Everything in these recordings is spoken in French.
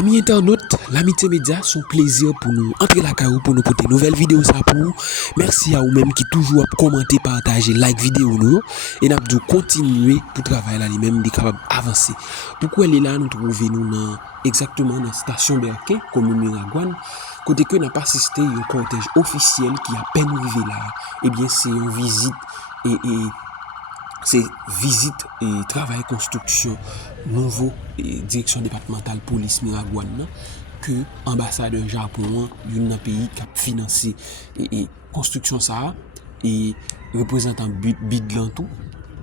Amis internautes, l'amitié média, son plaisir pour nous entrer la carrière pour nous porter nouvelles vidéos ça pour vous. Merci à vous-même qui toujours commenter, partager, like vidéo nous et n'a dû continuer pour travailler là lui-même de capable avancer. Pourquoi elle est là nous trouver nous dans exactement dans la station Berquin commune Miragouane côté que n'a pas assisté un cortège officiel qui a peine arrivé là. Eh bien c'est une visite et c'est visite et travail construction nouveau direction départementale police Miragouane que ambassadeur Japon d'un pays qui a financé et construction ça et représentant Bidlan tout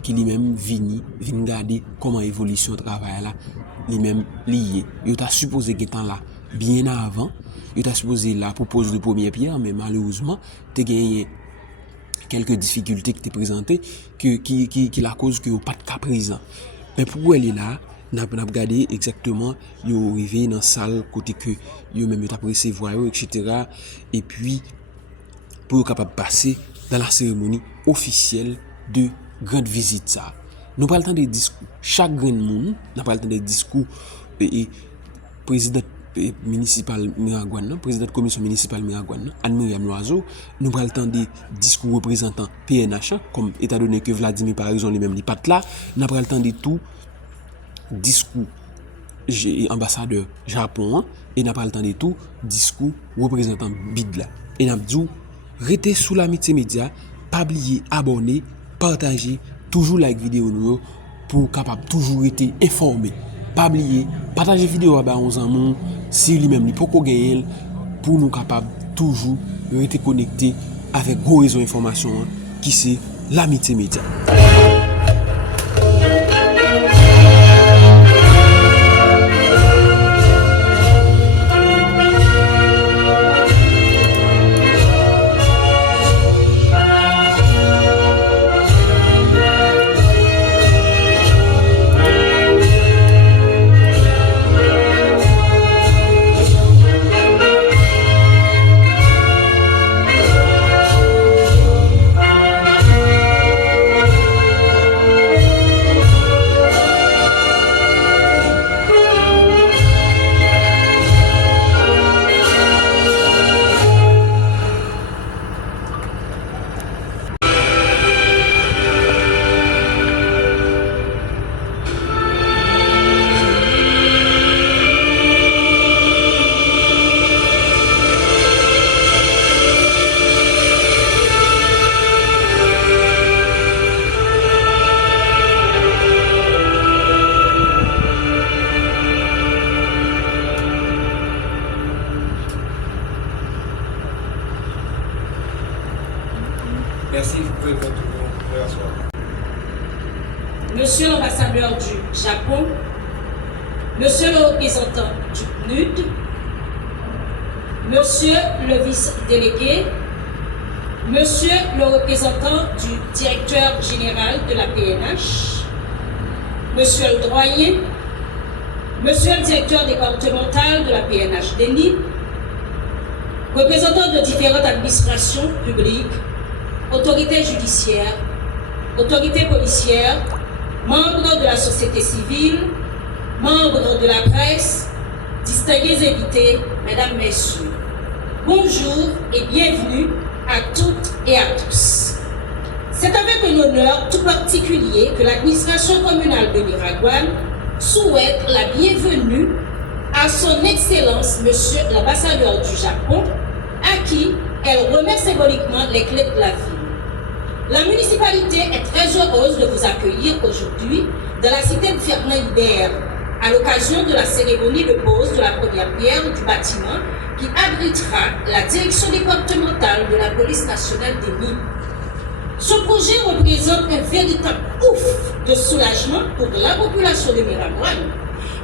qui lui-même vini garder comment évolution travail là lui-même lié. Il t'a supposé qu'il était là bien avant, il t'a supposé là pour poser de première pierre mais malheureusement tu gagné quelques difficultés qui t'est présentées qui la cause que pas de cas présent. Mais pour elle est là, n'a regardé exactement yo arrivé dans salle côté que yo même t'a recevoir etc. et puis pour capable passer dans la cérémonie officielle de grande visite ça. Nous pas le temps de discours. Chaque grand monde n'a pas le temps de discours et président municipal Miragouane, président de commission municipale Miragouane, Anne-Myriam Loiseau, nous prenons le temps des discours représentants PNH, comme étant donné que Vladimir par exemple lui-même n'est pas là, nous prenons le temps de tout discours ambassadeur Japon et nous prenons le temps de tout discours représentant Bidla. Et nous dit restez sous l'amitié média, pas oublier abonner, partager, toujours like vidéo nous pour capable toujours être informé. Pas oublier partager vidéo à aux amis si lui-même il peut gagner pour nous capable toujours rester connecté avec gros réseau d'information qui c'est l'amitié média. Merci, vous pouvez asseoir. Monsieur l'ambassadeur du Japon, Monsieur le représentant du PNUD, Monsieur le vice-délégué, Monsieur le représentant du directeur général de la PNH, Monsieur le doyen, Monsieur le directeur départemental de la PNH d'Eni, représentants de différentes administrations publiques, autorités judiciaires, autorités policières, membres de la société civile, membres de la presse, distingués invités, mesdames, messieurs. Bonjour et bienvenue à toutes et à tous. C'est avec un honneur tout particulier que l'administration communale de Miragouane souhaite la bienvenue à son Excellence Monsieur l'ambassadeur du Japon, à qui elle remet symboliquement les clés de la ville. La municipalité est très heureuse de vous accueillir aujourd'hui dans la cité de Fernand Hibert, à l'occasion de la cérémonie de pose de la première pierre du bâtiment qui abritera la direction départementale de la police nationale d'Eni. Ce projet représente un véritable ouf de soulagement pour la population de Miragouane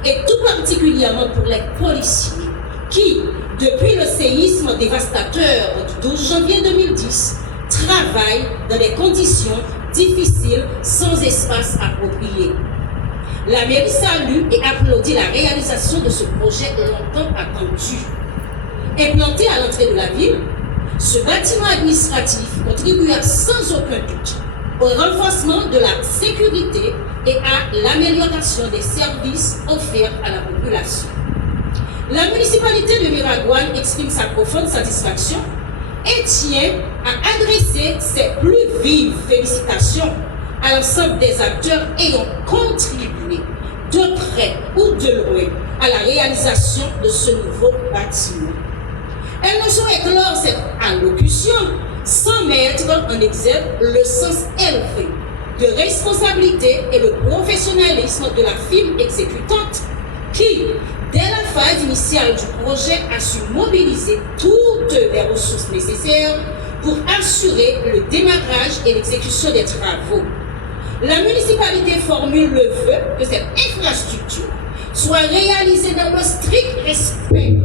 et tout particulièrement pour les policiers qui, depuis le séisme dévastateur du 12 janvier 2010, travaillent dans des conditions difficiles sans espace approprié. La mairie salue et applaudit la réalisation de ce projet longtemps attendu. Implanté à l'entrée de la ville, ce bâtiment administratif contribuera sans aucun doute au renforcement de la sécurité et à l'amélioration des services offerts à la population. La municipalité de Miragouane exprime sa profonde satisfaction et tient à adresser ses plus vives félicitations à l'ensemble des acteurs ayant contribué de près ou de loin à la réalisation de ce nouveau bâtiment. Elle ne saurait clore cette allocution sans mettre en exergue le sens élevé de responsabilité et le professionnalisme de la firme exécutante qui, dès la phase initiale du projet, a su mobiliser toutes les ressources nécessaires pour assurer le démarrage et l'exécution des travaux. La municipalité formule le vœu que cette infrastructure soit réalisée dans le strict respect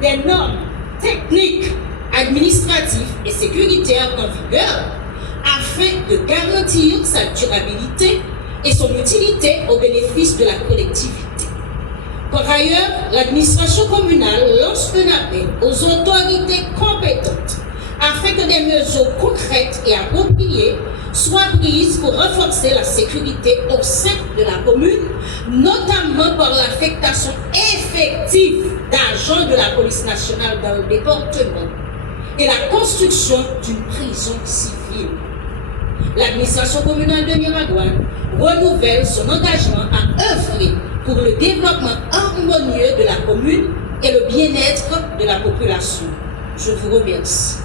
des normes techniques, administratives et sécuritaires en vigueur afin de garantir sa durabilité et son utilité au bénéfice de la collectivité. Par ailleurs, l'administration communale lance un appel aux autorités compétentes afin que des mesures concrètes et appropriées soient prises pour renforcer la sécurité au sein de la commune, notamment par l'affectation effective d'agents de la police nationale dans le département et la construction d'une prison civile. L'administration communale de Miragouane renouvelle son engagement à œuvrer pour le développement harmonieux de la commune et le bien-être de la population. Je vous remercie.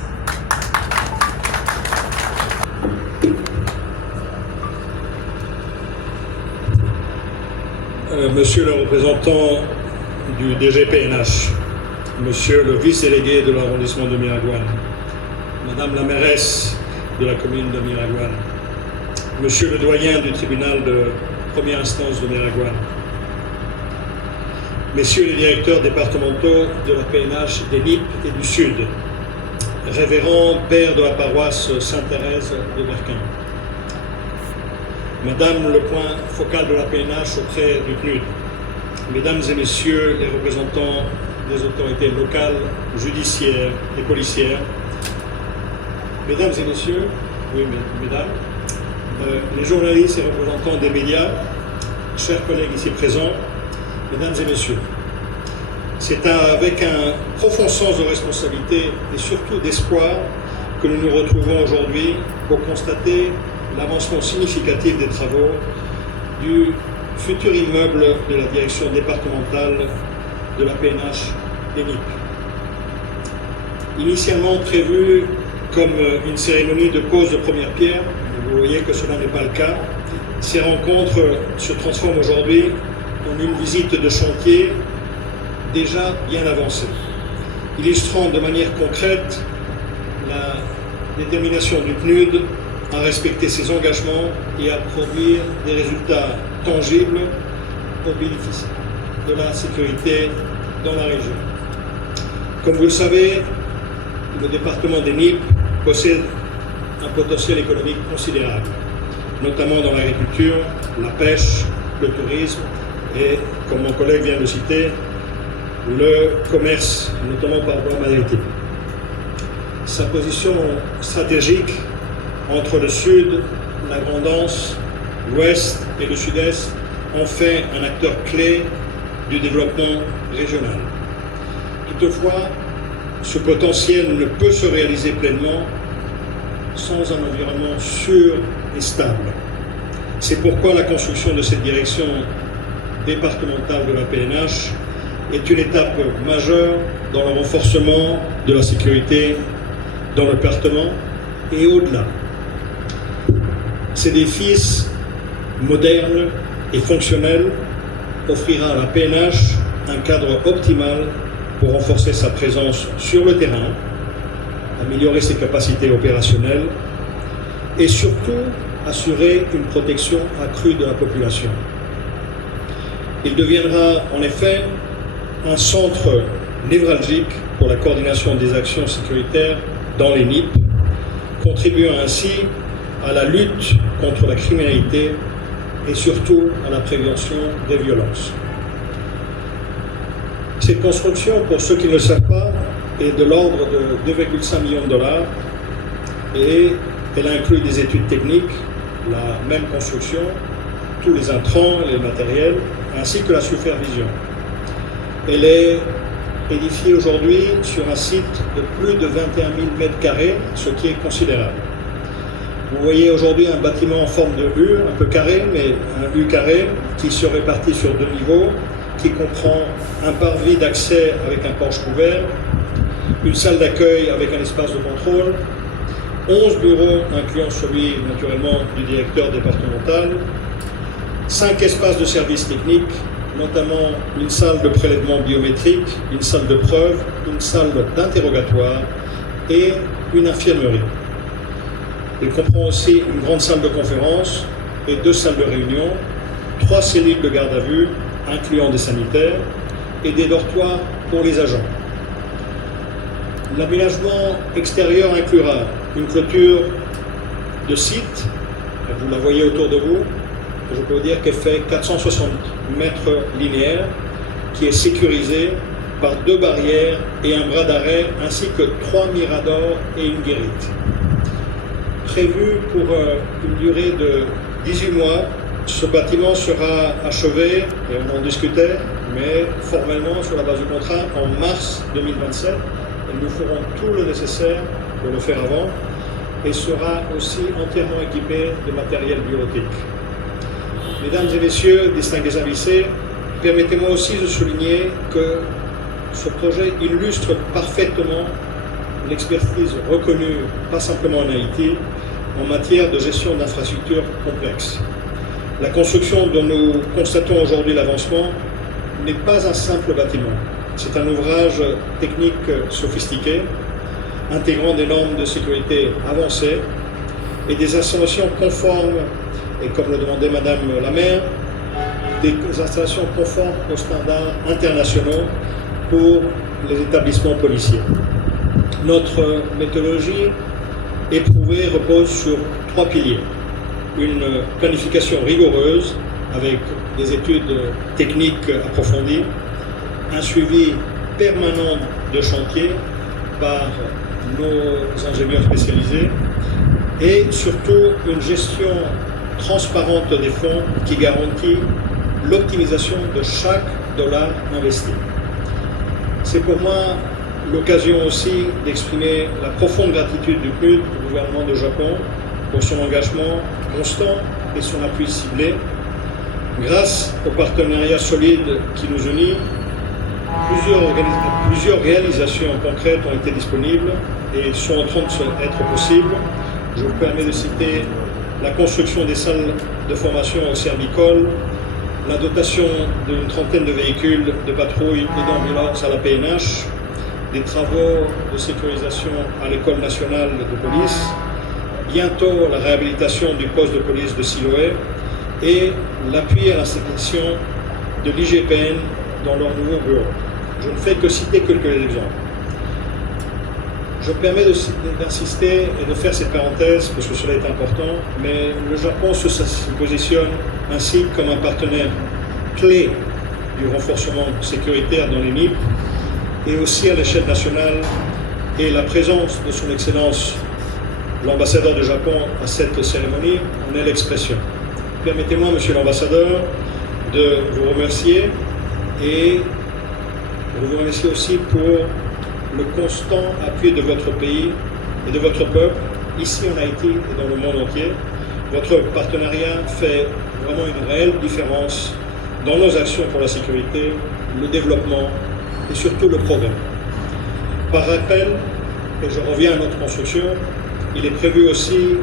Monsieur le représentant du DGPNH, Monsieur le vice-délégué de l'arrondissement de Miragouane, Madame la mairesse de la commune de Miragouane, Monsieur le doyen du tribunal de première instance de Miragouane, Messieurs les directeurs départementaux de la PNH des NIP et du Sud, Révérend Père de la paroisse Sainte-Thérèse de Berquin, Madame le point focal de la PNH auprès du CNUD, Mesdames et Messieurs les représentants des autorités locales, judiciaires et policières, Mesdames et Messieurs, oui, Mesdames, les journalistes et représentants des médias, chers collègues ici présents, Mesdames et Messieurs, c'est avec un profond sens de responsabilité et surtout d'espoir que nous nous retrouvons aujourd'hui pour constater l'avancement significatif des travaux du futur immeuble de la direction départementale de la PNH des NIP. Initialement prévu comme une cérémonie de pose de première pierre, vous voyez que cela n'est pas le cas. Ces rencontres se transforment aujourd'hui en une visite de chantier déjà bien avancée, illustrant de manière concrète la détermination du CNUD à respecter ses engagements et à produire des résultats tangibles au bénéfice de la sécurité dans la région. Comme vous le savez, le département des NIP possède un potentiel économique considérable, notamment dans l'agriculture, la pêche, le tourisme et, comme mon collègue vient de citer, le commerce, notamment par voie maritime. Sa position stratégique entre le sud, la Grande Anse, l'ouest et le sud-est en fait un acteur clé du développement régional. Toutefois, ce potentiel ne peut se réaliser pleinement sans un environnement sûr et stable. C'est pourquoi la construction de cette direction départementale de la PNH est une étape majeure dans le renforcement de la sécurité dans le département et au-delà. Cet édifice moderne et fonctionnel offrira à la PNH un cadre optimal pour renforcer sa présence sur le terrain, améliorer ses capacités opérationnelles et surtout assurer une protection accrue de la population. Il deviendra en effet un centre névralgique pour la coordination des actions sécuritaires dans les NIP, contribuant ainsi à la lutte contre la criminalité et surtout à la prévention des violences. Cette construction, pour ceux qui ne le savent pas, est de l'ordre de 2,5 millions de dollars et elle inclut des études techniques, la même construction, tous les intrants, les matériels, ainsi que la supervision. Elle est édifiée aujourd'hui sur un site de plus de 21 000 m², ce qui est considérable. Vous voyez aujourd'hui un bâtiment en forme de U, un peu carré, mais un U carré, qui se répartit sur 2 niveaux, qui comprend un parvis d'accès avec un porche couvert, une salle d'accueil avec un espace de contrôle, 11 bureaux, incluant celui naturellement du directeur départemental, 5 espaces de services techniques, notamment une salle de prélèvement biométrique, une salle de preuve, une salle d'interrogatoire et une infirmerie. Il comprend aussi une grande salle de conférence et 2 salles de réunion, 3 cellules de garde à vue, incluant des sanitaires, et des dortoirs pour les agents. L'aménagement extérieur inclura une clôture de site, vous la voyez autour de vous, je peux vous dire qu'elle fait 460 mètres linéaires, qui est sécurisée par 2 barrières et un bras d'arrêt, ainsi que 3 miradors et une guérite. Prévu pour une durée de 18 mois, ce bâtiment sera achevé, et on en discutait, mais formellement sur la base du contrat en mars 2027. Et nous ferons tout le nécessaire pour le faire avant, et sera aussi entièrement équipé de matériel bureautique. Mesdames et messieurs, distingués invités, permettez-moi aussi de souligner que ce projet illustre parfaitement l'expertise reconnue, pas simplement en Haïti, en matière de gestion d'infrastructures complexes. La construction dont nous constatons aujourd'hui l'avancement n'est pas un simple bâtiment. C'est un ouvrage technique sophistiqué, intégrant des normes de sécurité avancées et des installations conformes, et comme le demandait Madame la maire, des installations conformes aux standards internationaux pour les établissements policiers. Notre méthodologie éprouvée repose sur 3 piliers. Une planification rigoureuse avec des études techniques approfondies, un suivi permanent de chantier par nos ingénieurs spécialisés et surtout une gestion transparente des fonds qui garantit l'optimisation de chaque dollar investi. C'est pour moi l'occasion aussi d'exprimer la profonde gratitude du PNUD au gouvernement du Japon pour son engagement constant et son appui ciblé. Grâce au partenariat solide qui nous unit, plusieurs réalisations concrètes ont été disponibles et sont en train d'être possibles. Je vous permets de citer la construction des salles de formation au Servicol, la dotation d'une trentaine de véhicules de patrouille et d'ambulance à la PNH, des travaux de sécurisation à l'École nationale de police, bientôt la réhabilitation du poste de police de Siloé et l'appui à l'installation de l'IGPN dans leur nouveau bureau. Je ne fais que citer quelques exemples. Je me permets d'insister et de faire cette parenthèse parce que cela est important, mais le Japon se positionne ainsi comme un partenaire clé du renforcement sécuritaire dans les NIP et aussi à l'échelle nationale, et la présence de son Excellence l'ambassadeur du Japon à cette cérémonie en est l'expression. Permettez-moi, Monsieur l'ambassadeur, de vous remercier et de vous remercier aussi pour le constant appui de votre pays et de votre peuple, ici en Haïti et dans le monde entier. Votre partenariat fait vraiment une réelle différence dans nos actions pour la sécurité, le développement et surtout le progrès. Par rappel, et je reviens à notre construction, il est prévu aussi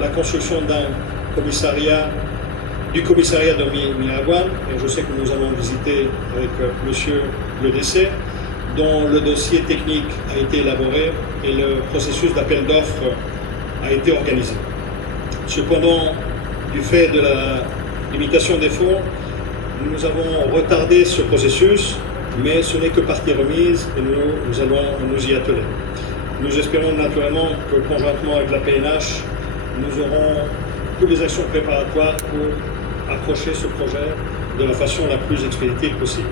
la construction du commissariat de Miraguane, et je sais que nous allons visiter avec Monsieur le DC, dont le dossier technique a été élaboré et le processus d'appel d'offres a été organisé. Cependant, du fait de la limitation des fonds, nous avons retardé ce processus, mais ce n'est que partie remise et nous allons nous y atteler. Nous espérons naturellement que conjointement avec la PNH, nous aurons toutes les actions préparatoires pour approcher ce projet de la façon la plus expéditive possible.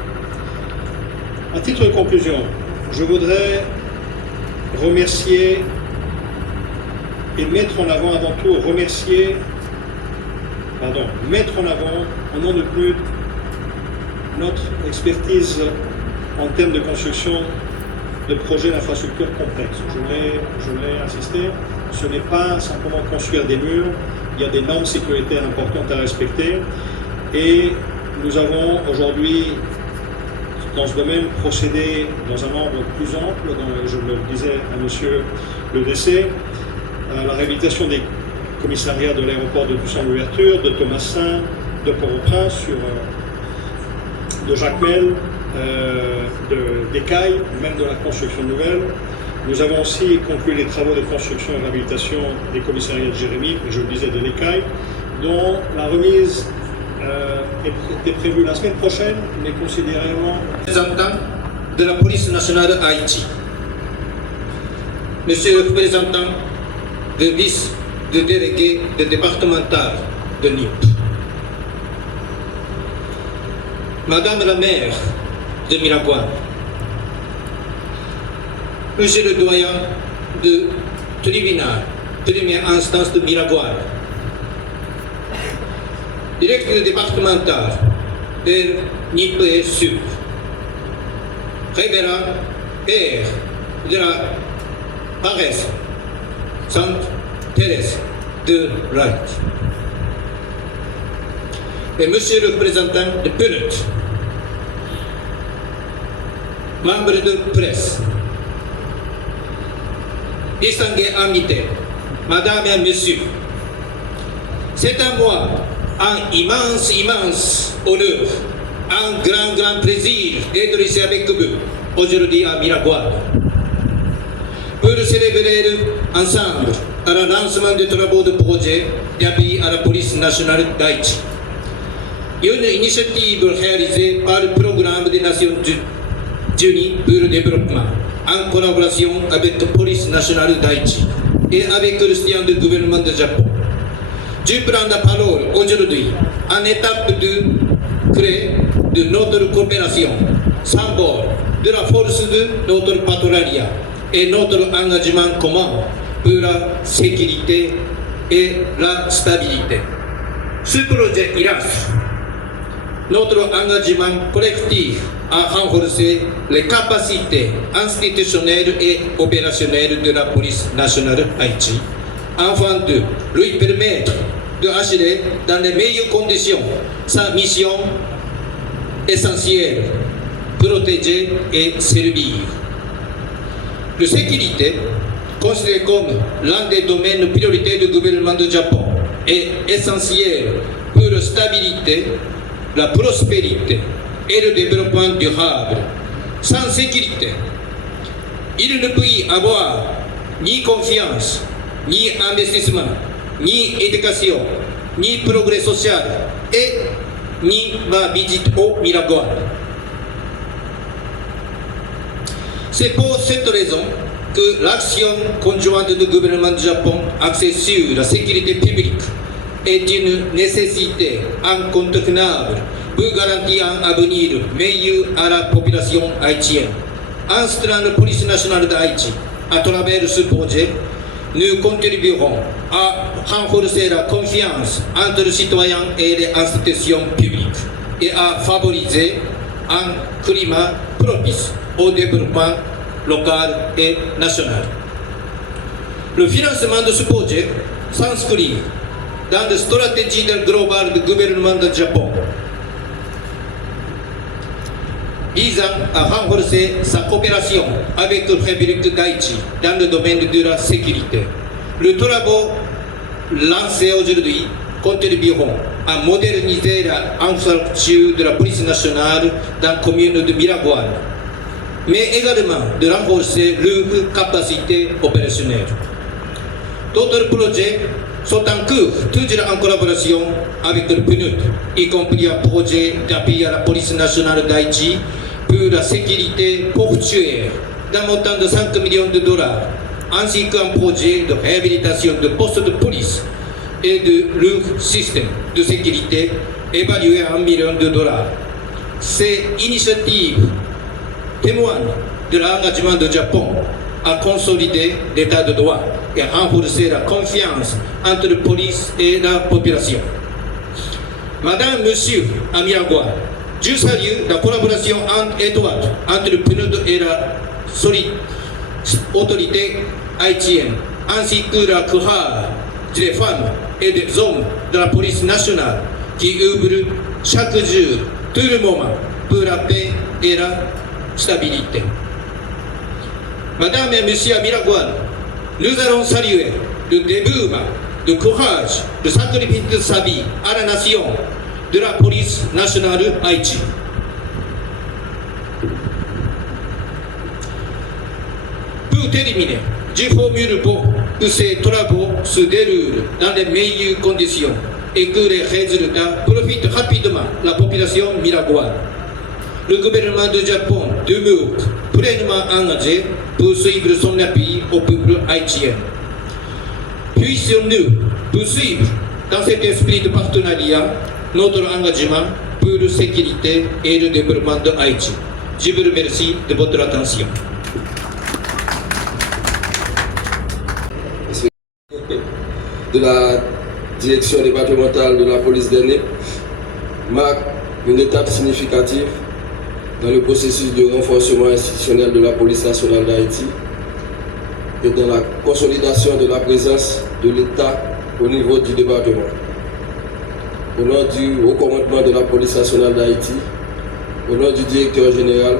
À titre de conclusion, je voudrais remercier et mettre en avant avant tout, mettre en avant, au nom de PNUD, notre expertise en termes de construction de projets d'infrastructures complexes. Je l'ai insisté, ce n'est pas simplement construire des murs, il y a des normes sécuritaires importantes à respecter et nous avons aujourd'hui dans ce domaine procédé dans un ordre plus ample, je le disais à monsieur le DC, à la réhabilitation des commissariats de l'aéroport de Toussaint-Louverture, de Thomassin, de Port-au-Prince, de Jacmel, d'Écailles, même de la construction nouvelle. Nous avons aussi conclu les travaux de construction et réhabilitation des commissariats de Jérémy, et je le disais de l'Écaille, dont la remise était prévue la semaine prochaine, mais considérablement. Représentant de la police nationale Haïti, Monsieur le représentant de vice de délégué de départemental de NIP, Madame la maire de Miragoâne, Monsieur le doyen de tribunal première instance de Miragoâne, directeur départemental de NIP et Sud, révérend père de la paroisse Sainte Thérèse de Wright, et Monsieur le représentant de PUNUT, membre de presse, distingués invités, Madame et Monsieur, c'est à moi un immense honneur, un grand plaisir d'être ici avec vous aujourd'hui à Miragoâne pour célébrer ensemble le lancement des travaux de projet d'appui à la police nationale d'Haïti. Une initiative réalisée par le programme des Nations Unies pour le développement en collaboration avec la police nationale d'Haïti et avec le soutien du gouvernement du Japon. Je prends la parole aujourd'hui en étape de créer de notre coopération, symbole de la force de notre partenariat et notre engagement commun pour la sécurité et la stabilité. Ce projet illustre notre engagement collectif à renforcer les capacités institutionnelles et opérationnelles de la police nationale Haïti, afin de lui permettre d'achever dans les meilleures conditions sa mission essentielle, protéger et servir. La sécurité, considérée comme l'un des domaines prioritaires du gouvernement du Japon, est essentielle pour la stabilité, la prospérité et le développement durable. Sans sécurité, il ne peut y avoir ni confiance, ni investissement, ni éducation, ni progrès social et ni ma visite au Miragoâne. C'est pour cette raison que l'action conjointe du gouvernement du Japon axée sur la sécurité publique est une nécessité incontournable pour garantir un avenir meilleur à la population haïtienne. En soutenant la police nationale d'Haïti, à travers ce projet, nous contribuerons à renforcer la confiance entre les citoyens et les institutions publiques et à favoriser un climat propice au développement local et national. Le financement de ce projet s'inscrit dans la stratégie globale du gouvernement du Japon visant à renforcer sa coopération avec la République d'Haïti dans le domaine de la sécurité. Les travaux lancés aujourd'hui contribueront à moderniser l'infrastructure de la police nationale dans la commune de Miragoâne, mais également de renforcer leurs capacités opérationnelles. D'autres projets sont en cours, toujours en collaboration avec le PNUD, y compris un projet d'appui à la police nationale d'Haïti pour la sécurité portuaire d'un montant de 5 millions de dollars, ainsi qu'un projet de réhabilitation de postes de police et de leur système de sécurité évalué à 1 million de dollars. Ces initiatives témoignent de l'engagement du Japon à consolider l'état de droit et à renforcer la confiance entre la police et la population. Madame, Monsieur, à Miragoâne, Je salue la collaboration étroite entre le PNUD et la solide autorité haïtienne, ainsi que la courage des femmes et des hommes de la police nationale qui œuvrent chaque jour, tout le moment, pour la paix et la stabilité. Madame et Monsieur Miragouane, nous allons saluer le dévouement, le courage, le sacrifice de sa vie à la nation de la police nationale Haïti. Pour terminer, je formule pour que ces travaux se déroulent dans les meilleures conditions et que les résultats profitent rapidement à la population miragouane. Le gouvernement du Japon demeure pleinement engagé pour suivre son appui au peuple haïtien. Puissions-nous poursuivre dans cet esprit de partenariat notre engagement pour la sécurité et le développement de Haïti. Je vous remercie de votre attention. De la direction départementale de la police d'Enné marque une étape significative dans le processus de renforcement institutionnel de la police nationale d'Haïti et dans la consolidation de la présence de l'État au niveau du département. Au nom du haut commandement de la police nationale d'Haïti, au nom du directeur général,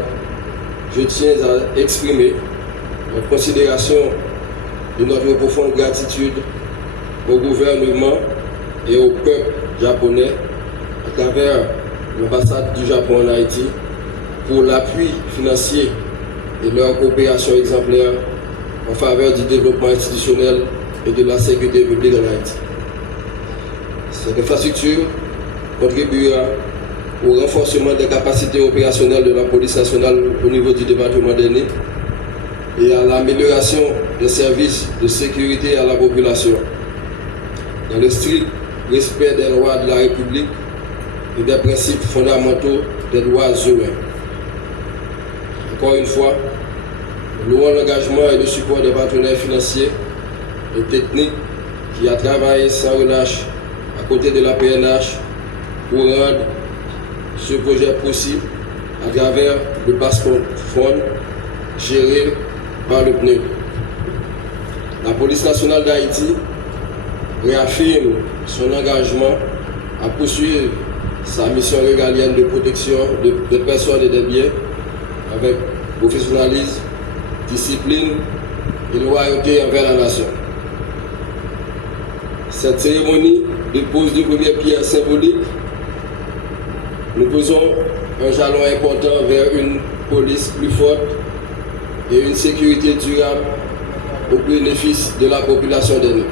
je tiens à exprimer notre considération et notre profonde gratitude au gouvernement et au peuple japonais à travers l'ambassade du Japon en Haïti pour l'appui financier et leur coopération exemplaire en faveur du développement institutionnel et de la sécurité publique en Haïti. Cette infrastructure contribuera au renforcement des capacités opérationnelles de la police nationale au niveau du département d'Enné et à l'amélioration des services de sécurité à la population, dans le strict respect des lois de la République et des principes fondamentaux des droits humains. Encore une fois, nous louons l'engagement et le support des partenaires financiers et techniques qui a travaillé sans relâche à côté de la PNH pour rendre ce projet possible à travers le Bascom Fund géré par le PNUD. La police nationale d'Haïti réaffirme son engagement à poursuivre sa mission régalienne de protection des personnes et des biens avec professionnalisme, discipline et loyauté envers la nation. Cette cérémonie de pose de première pierre symbolique, nous posons un jalon important vers une police plus forte et une sécurité durable au bénéfice de la population d'Enné.